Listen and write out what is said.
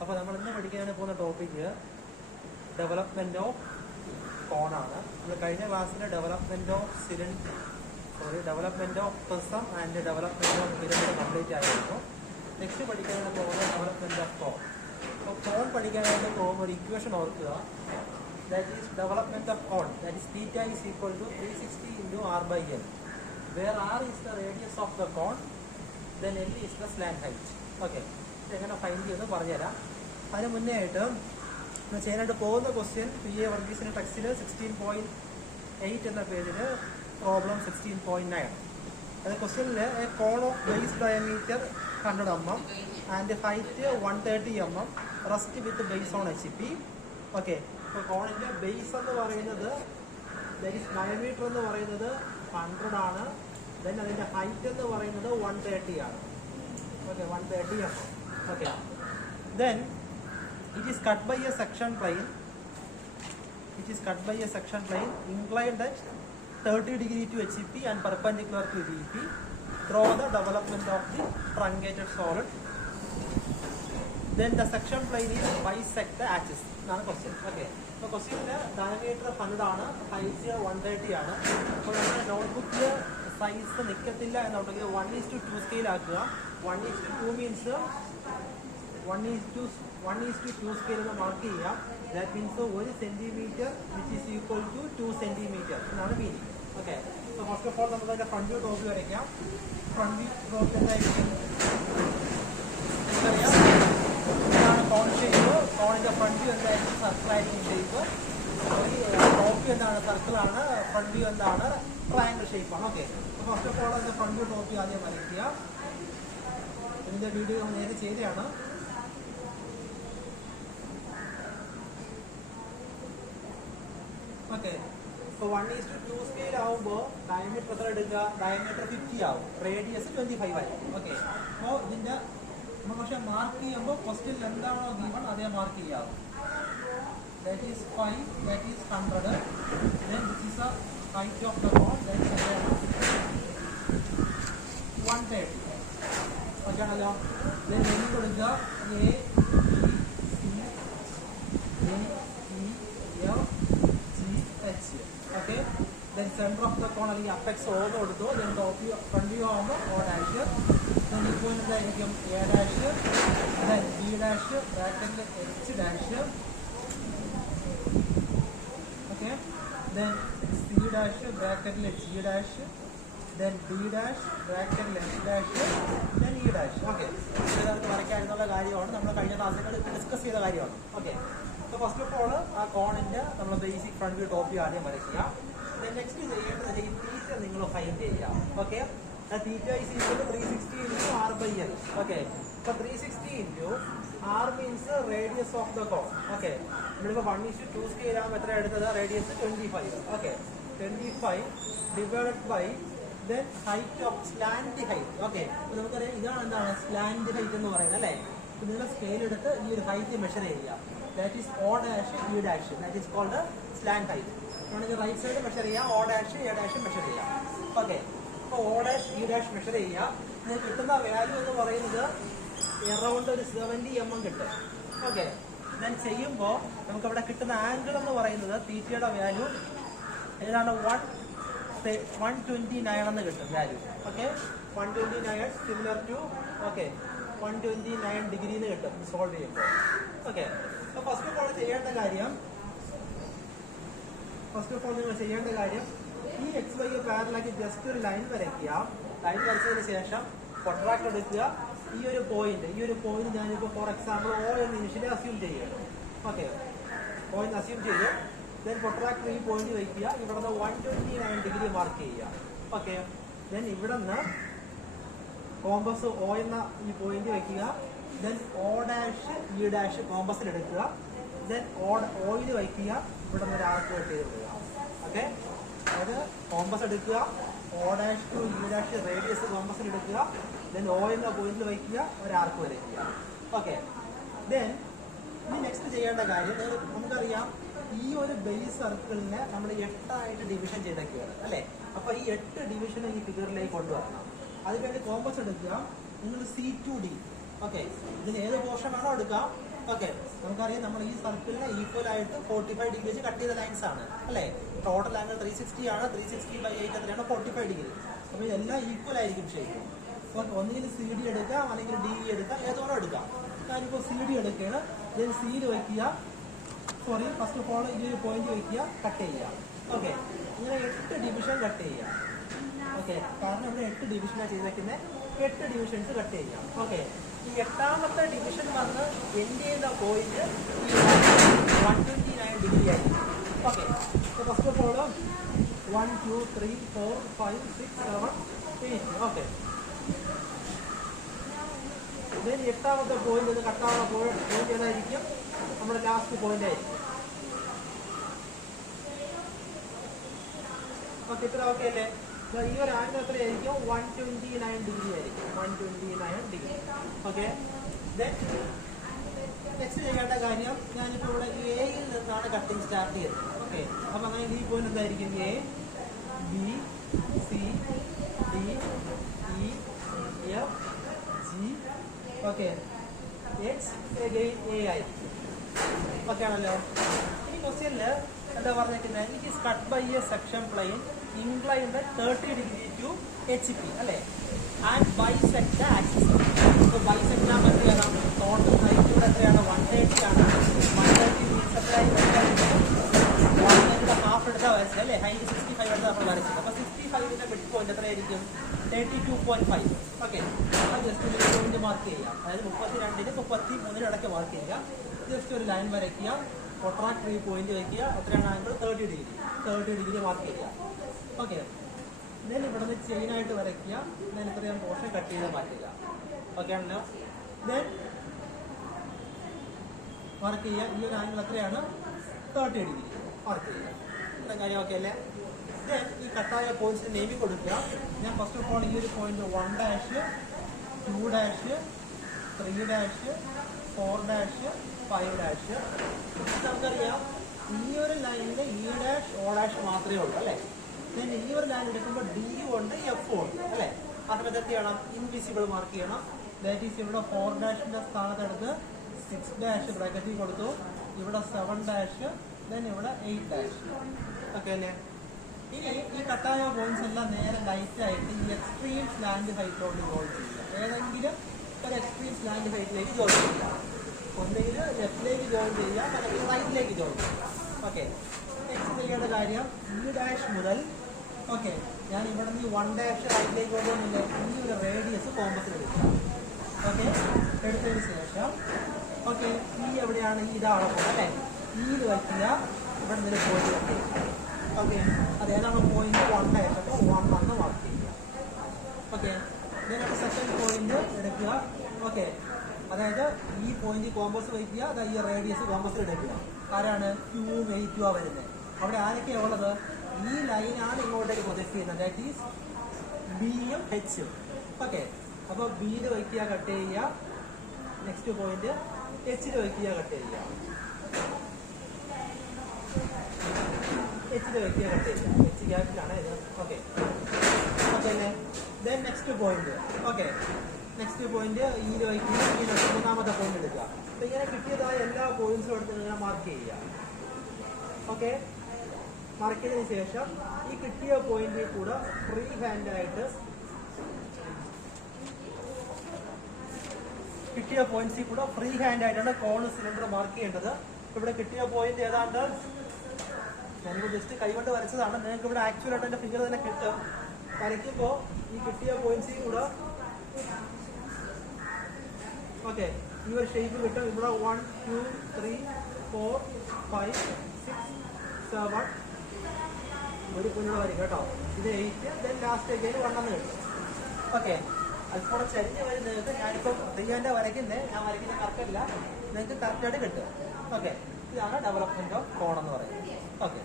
അപ്പോൾ നമ്മൾ ഇന്ന് പഠിക്കാൻ പോകുന്ന ടോപ്പിക്ക് ഡെവലപ്മെന്റ് ഓഫ് കോൺ ആണ്. നമ്മൾ കഴിഞ്ഞ ക്ലാസ്സിൽ development of prism and development of pyramid complete ആയിരുന്നു. നെക്സ്റ്റ് പഠിക്കാനായിട്ട് പോകുന്നത് ഡെവലപ്മെന്റ് ഓഫ് കോൺ. അപ്പോൾ കോൺ പഠിക്കാനായിട്ട് പോകുമ്പോൾ ഒരു ഇക്വേഷൻ ഓർക്കുക. That is development of cone, that is theta is equal to 360 into r/l, where r is the radius of the cone, then l is the slant height. Okay, എങ്ങനെ find ചെയ്യുമെന്ന് പറഞ്ഞുതരാം. അതിന് മുന്നേ ആയിട്ട് ചെയ്യാനായിട്ട് പോകുന്ന ക്വസ്റ്റ്യൻ PA വർഗീസിന്റെ ടെക്സ്റ്റിൽ 16.8 എന്ന പേജിൽ പ്രോബ്ലം 16.9. അത് ക്വസ്റ്റ്യനിൽ a cone of base diameter 100 mm and height 130 mm rest with base on HP. Okay, അപ്പോൾ കോണിൻ്റെ ബേസ് എന്ന് പറയുന്നത് ഡയമീറ്റർ എന്ന് പറയുന്നത് 100 ആണ്. ദെൻ അതിൻ്റെ ഹൈറ്റ് എന്ന് പറയുന്നത് 130 ആണ്. Okay, 130 mm. Okay, then it is cut by a section plane. Inclined at 30 degree to HEP and perpendicular to VP. Draw the development of the truncated solid. Then the section plane is bisect the axis. That's the question. Okay, so question diameter 100 ആണ്, height 130 ആണ്. അപ്പോൾ നമ്മുടെ നോട്ട്ബുക്കിൽ size നിൽക്കത്തില്ല എന്നുണ്ടെങ്കിൽ 1:2 scale ആക്കുക. 1:2 means 1:2 scale എന്ന് mark ചെയ്യാം. That means 1 centimetre which is equal to 2 centimetre എന്നാണ് meaning. Okay, so first of all നമുക്ക് അതിൻ്റെ ഫ്രണ്ട് വ്യൂ ടോപ്പ് വരയ്ക്കാം. ഫ്രണ്ട് വ്യൂ ടോപ്പ് എന്തായിരിക്കും നമുക്കറിയാം. ഇതാണ് കോൺ ഷേപ്പ്. കോണിൻ്റെ ഫ്രണ്ട് വ്യൂ എന്തായിരിക്കും? സർക്കിളായിരിക്കും ഷേപ്പ്. ടോപ്പ് വ്യൂ എന്താണ്? സർക്കിളാണ്. ഫ്രണ്ട് വ്യൂ എന്താണ്? ട്രയാങ്കിൾ ഷേപ്പാണ്. ഓക്കെ, ഫസ്റ്റ് ഓഫ് ഓൾ അതിൻ്റെ ഫ്രണ്ട് വ്യൂ ടോപ്പ് വ്യൂ ആദ്യം വരയ്ക്കുക. ഇതിൻ്റെ വീഡിയോ നേരെ ചെയ്തതാണ്. ഓക്കെ, ഇപ്പോൾ 1:2 സ്കെയിൽ ആവുമ്പോൾ ഡയമീറ്റർ എത്ര എടുക്കുക? ഡയമീറ്റർ 50 ആവും, റേഡിയസ് 25 ആയി. ഓക്കെ, അപ്പോൾ ഇതിൻ്റെ നമ്മൾ പക്ഷേ മാർക്ക് ചെയ്യുമ്പോൾ ക്വസ്റ്റ്യനിൽ എന്താണോ ഗിവൺ അതേ മാർക്ക് ചെയ്യാവും. That is 5, that is 100. Then this is a height of the cone, that is 130. Okay ആണല്ലോ. ദെൻ എണ്ണി കൊടുക്കുക A, B, C, D, E, F, G, H. Okay, then centre of the cone അല്ലെങ്കിൽ apex O എന്ന് കൊടുത്തു. Then top view front view ആകുമ്പോൾ O dash. Then ഈ point എന്തായിരിക്കും? A dash. Then B dash ബ്രാക്കറ്റിൽ H dash. Okay, then C dash ബ്രാക്കറ്റിൽ G dash. Then D dash ബ്രാക്കറ്റിൽ H dash. Then E dash. Okay, ഇത് നമുക്ക് വരയ്ക്കാനുള്ള കാര്യമാണ്. നമ്മൾ കഴിഞ്ഞ ക്ലാസ്സിൽ ഡിസ്കസ് ചെയ്ത കാര്യമാണ്. ഓക്കെ, അപ്പോൾ ഫസ്റ്റ് ഓഫ് ഓൾ ആ കോണിൻ്റെ നമ്മൾ basic front view top view ആദ്യം വരയ്ക്കുക. ദെൻ നെക്സ്റ്റ് ചെയ്യേണ്ടത് ഈ തീറ്റ നിങ്ങൾ ഫൈൻഡ് ചെയ്യുക. Okay, theta is equal to 360 into r/l. Okay, അപ്പോൾ 360 into r means radius of the cone. Okay, നമ്മളിപ്പോൾ 1:2 സ്കെയിൽ ആകുമ്പോൾ എത്ര എടുത്തത്? Radius 25. Okay, 25 divided by then height of slant height. Okay, അപ്പോൾ നമുക്കറിയാം ഇതാണ് എന്താണ് സ്ലാൻഡ് ഹൈറ്റ് എന്ന് പറയുന്നത് അല്ലേ. അപ്പോൾ നിങ്ങൾ സ്കെയിൽ എടുത്ത് ഈ ഒരു ഹൈറ്റ് മെഷർ ചെയ്യുക. That is O dash E dash. That is called slant height. ആണെങ്കിൽ റൈറ്റ് സൈഡ് മെഷർ ചെയ്യുക, O dash E dash measure ചെയ്യുക. ഓക്കെ, അപ്പോൾ O dash E dash measure ചെയ്യുക. നിങ്ങൾക്ക് കിട്ടുന്ന വാല്യൂ എന്ന് പറയുന്നത് എറൗണ്ട് ഒരു 70 mm കിട്ടും. ഓക്കെ, ദെൻ ചെയ്യുമ്പോൾ നമുക്കവിടെ കിട്ടുന്ന ആംഗിൾ എന്ന് പറയുന്നത് തീറ്റയുടെ വാല്യൂ ഏതാണ്? 129 എന്ന് കിട്ടും value. Okay, 129 similar to 129 degree എന്ന് കിട്ടും സോൾവ് ചെയ്യുമ്പോൾ. ഓക്കെ, അപ്പോൾ ഫസ്റ്റ് ഓഫ് ഓൾ നിങ്ങൾ ചെയ്യേണ്ട കാര്യം ഈ XY പാരലാക്കി ജസ്റ്റ് ഒരു ലൈൻ വരയ്ക്കുക. ലൈൻ വരച്ചതിന് ശേഷം പ്രൊട്രാക്ട് എടുക്കുക. ഈ ഒരു പോയിന്റ് ഞാനിപ്പോൾ ഫോർ എക്സാമ്പിൾ O എന്ന് ഇനിഷ്യലി അസ്യൂം ചെയ്യുക. ഓക്കെ, പോയിന്റ് അസ്യൂം ചെയ്ത് ദെൻ പ്രൊട്രാക്ടർ ഈ പോയിന്റ് വയ്ക്കുക. ഇവിടെ നിന്ന് 129 ഡിഗ്രി മാർക്ക് ചെയ്യുക. ഓക്കെ, ദെൻ ഇവിടെ നിന്ന് കോമ്പസ് O എന്ന ഈ പോയിന്റ് വയ്ക്കുക. Then O dash E dash കോമ്പസിൽ എടുക്കുക. ദെൻ ഓയിൽ വയ്ക്കുക. ഇവിടെ നിന്ന് ഒരു ആർക്ക് കട്ട് ചെയ്ത് വിടുക. ഓക്കെ, അതായത് കോമ്പസ് എടുക്കുക, O dash to E dash radius കോമ്പസിൽ എടുക്കുക. ദെൻ O എന്ന പോയിന്റിൽ വയ്ക്കുക, ഒരു ആർക്ക് വരയ്ക്കുക. ഓക്കെ, ദെൻ ഇനി നെക്സ്റ്റ് ചെയ്യേണ്ട കാര്യം നമുക്കറിയാം ഈ ഒരു ബേസ് സർക്കിളിനെ നമ്മൾ 8 ആയിട്ട് ഡിവിഷൻ ചെയ്തൊക്കെയാണ് അല്ലേ. അപ്പോൾ ഈ 8 ഡിവിഷനെ ഈ ഫിഗറിലേക്ക് കൊണ്ടുവരണം. അതിനുവേണ്ടി കോമ്പസ് എടുക്കുക. നിങ്ങൾ C2D. ഓക്കെ, ഇതിന് ഏത് പോർഷൻ ആണോ എടുക്കാം ഓക്കെ, നമുക്കറിയാം നമ്മൾ ഈ സർക്കിളിനെ ഈക്വൽ ആയിട്ട് 45 ഡിഗ്രി വെച്ച് കട്ട് ചെയ്ത ലൈൻസ് ആണ് അല്ലേ. ടോട്ടൽ ആംഗിൾ 360 ആണ്. 360/8 എത്രയാണ്? 45 ഡിഗ്രി. അപ്പോൾ ഇതെല്ലാം ഈക്വൽ ആയിരിക്കും ഷേപ്പ്. ഓക്കെ, ഒന്നുകിൽ CD എടുക്കാം അല്ലെങ്കിൽ DV എടുക്കാം, ഏതോളം എടുക്കാം. ഞാനിപ്പോൾ CD എടുക്കുകയാണ്. ഇതിൽ സിയിൽ വയ്ക്കുക, സോറി ഫസ്റ്റ് ഓഫ് ഓൾ ഈ ഒരു പോയിന്റ് വയ്ക്കുക, കട്ട് ചെയ്യുക. ഓക്കെ, ഇങ്ങനെ 8 ഡിവിഷൻ കട്ട് ചെയ്യുക. ഓക്കെ, കാരണം ഇവിടെ 8 ഡിവിഷനാണ് ചെയ്തേക്കുന്നത്. 8 ഡിവിഷൻസ് കട്ട് ചെയ്യാം. ഓക്കെ, ഈ 8ാമത്തെ ഡിവിഷൻ വന്ന് എൻഡ് ചെയ്യുന്ന പോയിന്റ് ഈ 129 ഡിഗ്രി ആയിരിക്കും. Okay, first of all 1 2 3 4 5 6 7 8. Okay, ഇതിന് 8ാമത്തെ പോയിന്റ് ഇത് കട്ടാവുന്ന പോയിന്റ് ഏതായിരിക്കും? നമ്മുടെ ലാസ്റ്റ് പോയിന്റ് ആയിരിക്കും. ഓക്കെ, ഇത്ര ഓക്കെ അല്ലേ? ഈ ഒരു ആംഗിൾ എത്രയായിരിക്കും? 129 ഡിഗ്രി ആയിരിക്കും. 129 ഡിഗ്രി. ഓക്കെ, നെക്സ്റ്റ് ചെയ്യേണ്ട കാര്യം, ഞാനിപ്പോൾ ഇവിടെ എയിൽ നിന്നാണ് കട്ടിങ് സ്റ്റാർട്ട് ചെയ്തത്. ഓക്കെ, അപ്പം അങ്ങനെ ഈ പോയിന്റ് എന്തായിരിക്കും? A B C D E F G okay H again A ആയിരിക്കും. ഓക്കെ ആണല്ലോ. ഈ ക്വസ്റ്റ്യനിൽ എന്താ പറഞ്ഞിരിക്കുന്നത്? It is cut by a section plane inclined 30 degree to HP അല്ലേ, ആൻഡ് ബൈസെക്ട് ദ ആക്സിസ്. അപ്പോൾ ബൈസെക്ട് ചെയ്യാൻ പറ്റിയാണ് ടോട്ടൽ ഹൈറ്റ് ഇവിടെ എത്രയാണ്? 130 ആണ്. 130 മീൻസ് എത്രയായി? ഹാഫ് എടുത്താൽ വരച്ചത് അല്ലേ, ഹൈറ്റ് 65 എടുത്താൽ നമ്മൾ വരച്ചത്. അപ്പോൾ 65ന്റെ മിഡ് പോയിന്റ് എത്രയായിരിക്കും? 32.5. ഓക്കെ, അത് ജസ്റ്റ് ഒരു പോയിന്റ് മാർക്ക് ചെയ്യാം. അതായത് 32ന് 33 ഇടയ്ക്ക് മാർക്ക് ചെയ്യുക. ജസ്റ്റ് ഒരു ലൈൻ വരയ്ക്കുക, പ്രൊട്രാക്ട് ഈ പോയിന്റ് വയ്ക്കുക. എത്രയാണ് ആംഗിൾ? 30 ഡിഗ്രി. 30 ഡിഗ്രി മാർക്ക് ചെയ്യുക. ഓക്കെ, ദെൻ ഇവിടെ നിന്ന് ചെയിനായിട്ട് വരയ്ക്കുക. ദെൻ ഇത്രയും പോർഷൻ കട്ട് ചെയ്ത് മാറ്റുക. ഓക്കെ ആണല്ലോ. ദെൻ മാർക്ക് ചെയ്യുക. ഈ ഒരു ആംഗിൾ എത്രയാണ്? 30 ഡിഗ്രി മാർക്ക് ചെയ്യുക. ഇത്രയും കാര്യം ഓക്കെ അല്ലേ? ദെൻ ഈ കട്ടായ പോയിന്റ്സിന് നെയിം കൊടുക്കുക. ഞാൻ ഫസ്റ്റ് ഓഫ് ഓൾ ഈ ഒരു point 1 dash 2 dash 3 dash 4 dash 5 dash. നമുക്കറിയാം ഈ ഒരു ലൈനിൽ E ഡാഷ് O ഡാഷ് മാത്രമേ ഉള്ളൂ അല്ലേ. ദെൻ ഈ ഒരു ലൈൻ എടുക്കുമ്പോൾ D ഉണ്ട് F ഉണ്ട് അല്ലേ. അതിന് എന്ത് ചെയ്യണം? ഇൻവിസിബിൾ മാർക്ക് ചെയ്യണം. ദാറ്റ് ഈസ് ഇവിടെ 4 ഡാഷിന്റെ സ്ഥാനത്തെടുത്ത് 6 ഡാഷ് ബ്രാക്കറ്റിൽ കൊടുത്തു. ഇവിടെ 7 ഡാഷ്, ദെൻ ഇവിടെ 8 ഡാഷ്. ഓക്കെ അല്ലേ? ഇനി ഈ കട്ടായ പോയിന്റ്സ് എല്ലാം നേരെ ലൈറ്റ് ആയിട്ട് ഈ എക്സ്ട്രീം സ്ലാൻഡ് ഹൈറ്റിലോട്ട് ജോയിൻ ചെയ്യുക. ഏതെങ്കിലും ഒരു എക്സ്ട്രീം സ്ലാൻഡ് ഹൈറ്റിലേക്ക് ജോയിൻ ചെയ്യുക. ഒന്നെങ്കിൽ ലെഫ്റ്റിലേക്ക് ജോയിൻ ചെയ്യുക, അല്ലെങ്കിൽ റൈറ്റിലേക്ക് ജോയിൻ ചെയ്യുക. ഓക്കെ, നെക്സ്റ്റ് ചെയ്യേണ്ട കാര്യം ഈ ഡാഷ് മുതൽ ഓക്കെ ഞാൻ ഇവിടെ നിന്ന് 1 ഡാഷ് റൈറ്റിലേക്ക് കൊണ്ടുവന്നില്ലേ, ഈ ഒരു റേഡിയസ് കോമ്പസിൽ എടുക്കുക. ഓക്കെ, എടുത്തതിന് ശേഷം ഓക്കെ ഈ എവിടെയാണ്? ഇതാണ് പോകുന്നത് അല്ലേ. ഈയിൽ വയ്ക്കുക. ഇവിടെ നിന്ന് പോയിന്റ് വയ്ക്കുക. ഓക്കെ, അത് ഏതാണ് പോയിന്റ്? 1 ഡാഷ്. അപ്പോൾ 1 വന്ന് മാർക്ക് ചെയ്യുക. ഓക്കെ, ഇതിനകത്ത് സെക്കൻഡ് പോയിന്റ് എടുക്കുക. ഓക്കെ, അതായത് ഈ പോയിന്റ് കോമ്പസ് വയ്ക്കുക. അതായത് ഈ റേഡിയസ് കോമ്പസിൽ എടുക്കുക. ആരാണ്? Qയും 8ഉം വരുന്നത്. അവിടെ ആരൊക്കെയാണ് ഉള്ളത്? ഈ ലൈനാണ് ഇങ്ങോട്ടേക്ക് പ്രൊജക്ട് ചെയ്യുന്നത്. ദാറ്റ് ഈസ് ബിയും എച്ചും. ഓക്കെ, അപ്പോൾ ബിയിൽ വയ്ക്കുക, കട്ട് ചെയ്യുക. നെക്സ്റ്റ് പോയിന്റ് എച്ചിൽ വയ്ക്കുക, കട്ട് ചെയ്യുക. എച്ചിൽ വയ്ക്കുക, കട്ട് ചെയ്യുക. എച്ച് ക്യാപിറ്റലാണ് ഇത്. ഓക്കെ, ഓക്കെ അല്ലേ? Then next point. Okay, next point ഈയിൽ വയ്ക്കുക. ഈ 3ാമത്തെ പോയിന്റ് എടുക്കുക. അപ്പോൾ ഇങ്ങനെ കിട്ടിയതായ എല്ലാ പോയിന്റ്സും എടുത്ത് ഇങ്ങനെ മാർക്ക് ചെയ്യുക. ഓക്കെ, മാർക്ക് ചെയ്തതിന് ശേഷം ഈ കിട്ടിയ പോയിന്റിൽ കൂടെ ഫ്രീ ഹാൻഡായിട്ട് കിട്ടിയ പോയിന്റ്സിൽ കൂടെ ഫ്രീ ഹാൻഡായിട്ടാണ് കോൺ സിലിണ്ടർ മാർക്ക് ചെയ്യേണ്ടത്. ഇവിടെ കിട്ടിയ പോയിന്റ് ഏതാണ്ട് ഞാനിപ്പോൾ ജസ്റ്റ് കൈകൊണ്ട് വരച്ചതാണ്. നിങ്ങൾക്ക് ഇവിടെ ആക്ച്വൽ ആയിട്ട് എൻ്റെ ഫിഗർ തന്നെ കിട്ടും. വരയ്ക്കുമ്പോൾ ഈ കിട്ടിയ പോയിന്റ്സിൽ കൂടെ ഓക്കെ ഈ ഒരു ഷേപ്പ് കിട്ടും. ഇവിടെ 1 2 3 4 5 6 7 ഒരു കുഞ്ഞുള്ള വരും കേട്ടോ. ഇത് 8, ദെൻ ലാസ്റ്റ് ഒക്കെ 1 എന്ന് കിട്ടും. ഓക്കെ, അതിപ്പോൾ ചരിഞ്ഞ് വരുന്നത് ഞാനിപ്പോൾ റിയാൻ്റെ വരയ്ക്കുന്നത്, ഞാൻ വരയ്ക്കുന്ന കറക്റ്റല്ല, നിങ്ങൾക്ക് കറക്റ്റായിട്ട് കിട്ടും. ഓക്കെ, ഇതാണ് ഡെവലപ്മെന്റ് ഓഫ് കോൺ എന്ന് പറയുന്നത്. ഓക്കെ.